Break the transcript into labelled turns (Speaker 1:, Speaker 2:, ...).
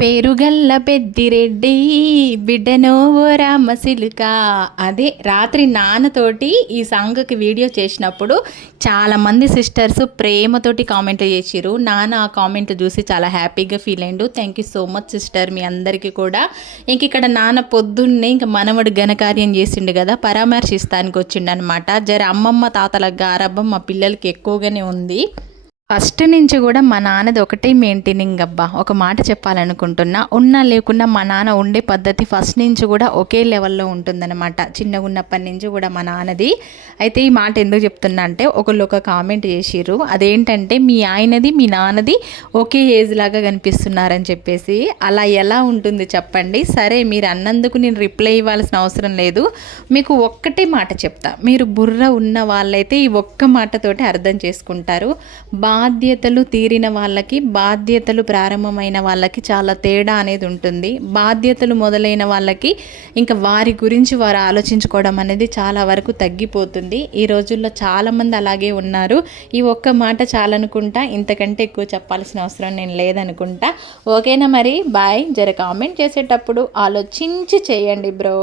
Speaker 1: పేరుగల్ల పెద్దిరెడ్డి బిడ్డనో ఓ రామసిలుక అదే రాత్రి నాన్నతోటి ఈ సాంగ్కి వీడియో చేసినప్పుడు చాలామంది సిస్టర్స్ ప్రేమతోటి కామెంట్లు చేసిరు నాన్న ఆ కామెంట్లు చూసి చాలా హ్యాపీగా ఫీల్ అయ్యిండు thank you so much sister మీ అందరికీ కూడా. ఇంక ఇక్కడ నాన్న పొద్దున్నే ఇంక మనవడు ఘనకార్యం చేసిండు కదా పరామర్శిస్తానికి వచ్చిండనమాట జర అమ్మమ్మ తాతల గారబ్బం మా పిల్లలకి ఎక్కువగానే ఉంది. ఫస్ట్ నుంచి కూడా మా నాన్నది ఒకటే మెయింటైనింగ్ అబ్బా. ఒక మాట చెప్పాలనుకుంటున్నా ఉన్నా లేకున్నా మా నాన్న ఉండే పద్ధతి ఫస్ట్ నుంచి కూడా ఒకే లెవెల్లో ఉంటుందన్నమాట. చిన్నగా ఉన్నప్పటి నుంచి కూడా మా నాన్నది. అయితే ఈ మాట ఎందుకు చెప్తున్నా అంటే ఒకళ్ళు ఒక కామెంట్ చేసిర్రు. అదేంటంటే మీ ఆయనది మీ నాన్నది ఒకే ఏజ్ లాగా కనిపిస్తున్నారని చెప్పేసి. అలా ఎలా ఉంటుంది చెప్పండి. సరే మీరు అన్నందుకు నేను రిప్లై ఇవ్వాల్సిన అవసరం లేదు. మీకు ఒక్కటే మాట చెప్తా. మీరు బుర్ర ఉన్న వాళ్ళైతే ఈ ఒక్క మాటతోటి అర్థం చేసుకుంటారు. బా బాధ్యతలు తీరిన వాళ్ళకి బాధ్యతలు ప్రారంభమైన వాళ్ళకి చాలా తేడా అనేది ఉంటుంది. బాధ్యతలు మొదలైన వాళ్ళకి ఇంకా వారి గురించి వారు ఆలోచించుకోవడం అనేది చాలా వరకు తగ్గిపోతుంది. ఈ రోజుల్లో చాలామంది అలాగే ఉన్నారు. ఈ ఒక్క మాట చాలనుకుంటా ఇంతకంటే ఎక్కువ చెప్పాల్సిన అవసరం నేను లేదనుకుంటా. ఓకేనా మరి? బాయ్. జర కామెంట్ చేసేటప్పుడు ఆలోచించి చేయండి బ్రో.